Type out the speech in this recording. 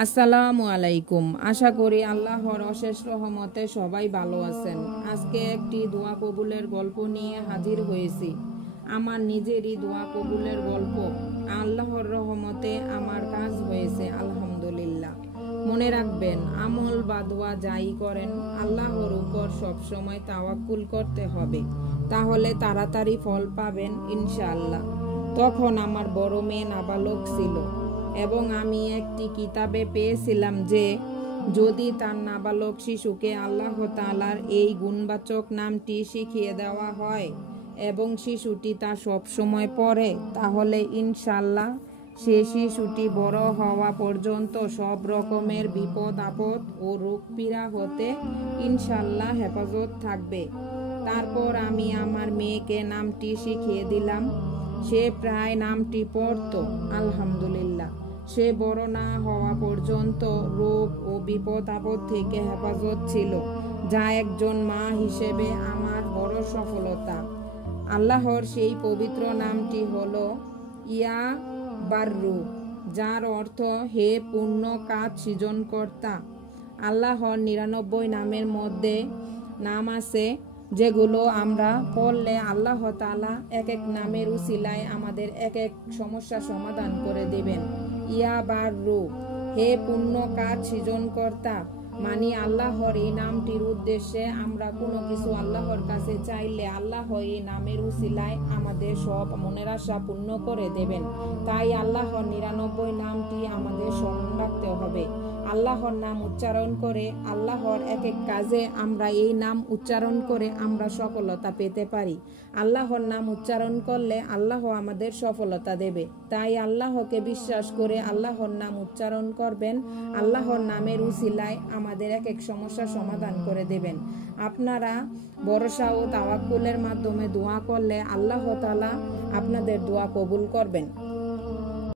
আসসালামু আলাইকুম। আশা করি আল্লাহর অশেষ রহমতে সবাই ভালো আছেন। আজকে একটি দোয়া কবুলের গল্প নিয়ে হাজির হয়েছি। আমার নিজেরই দোয়া কবুলের গল্প। আল্লাহর রহমতে আমার কাজ হয়েছে, আলহামদুলিল্লাহ। মনে রাখবেন, আমল বা দোয়া যাই করেন, আল্লাহর উপর সবসময় তাওয়াক্কুল করতে হবে, তাহলে তাড়াতাড়ি ফল পাবেন ইনশাআল্লাহ। তখন আমার বড় মেয়ে নাবালক ছিল এবং আমি একটি কিতাবে পেয়েছিলাম যে যদি তার নাবালক শিশুকে আল্লাহ তাআলার এই গুণবাচক নামটি শিখিয়ে দেওয়া হয় এবং শিশুটি তা সবসময় পড়ে, তাহলে ইনশাআল্লাহ সে শিশুটি বড় হওয়া পর্যন্ত সব রকমের বিপদ আপদ ও রোগ পীড়া হতে ইনশাআল্লাহ হেফাজত থাকবে। তারপর আমি আমার মেয়েকে নামটি শিখিয়ে দিলাম। সে প্রায় নামটি পড়তো, আলহামদুলিল্লাহ। সে বড় না হওয়া পর্যন্ত রোগ ও বিপদ আপদ থেকে হেফাজত ছিল, যা একজন মা হিসেবে আমার বড় সফলতা। আল্লাহর সেই পবিত্র নামটি হলো ইয়া বাররু, যার অর্থ হে পূর্ণ কাজ সৃজনকর্তা। আল্লাহর 99 নামের মধ্যে নাম আছে যেগুলো আমরা পড়লে আল্লাহ তাআলা এক এক নামের উসিলায় আমাদের এক এক সমস্যা সমাধান করে দিবেন। ইয়া বাররু, হে পূর্ণ কাজ সৃজনকর্তা, মানে আল্লাহর এই নামটির উদ্দেশ্যে আমরা কোনো কিছু আল্লাহর কাছে চাইলে আল্লাহ এই নামের উসিলায় আমাদের সব মনের আশা পূর্ণ করে দেবেন। তাই আল্লাহর 99 নামটি আমাদের স্মরণ রাখতে হবে। আল্লাহর নাম উচ্চারণ করে আল্লাহর এক এক কাজে আমরা এই নাম উচ্চারণ করে আমরা সফলতা পেতে পারি। আল্লাহর নাম উচ্চারণ করলে আল্লাহ আমাদের সফলতা দেবে। তাই আল্লাহকে বিশ্বাস করে আল্লাহর নাম উচ্চারণ করবেন। আল্লাহর নামের উসিলায় আমাদের এক এক সমস্যা সমাধান করে দেবেন। আপনারা ভরসা ও তাওয়াক্কুলের মাধ্যমে দোয়া করলে আল্লাহ তাআলা আপনাদের দোয়া কবুল করবেন।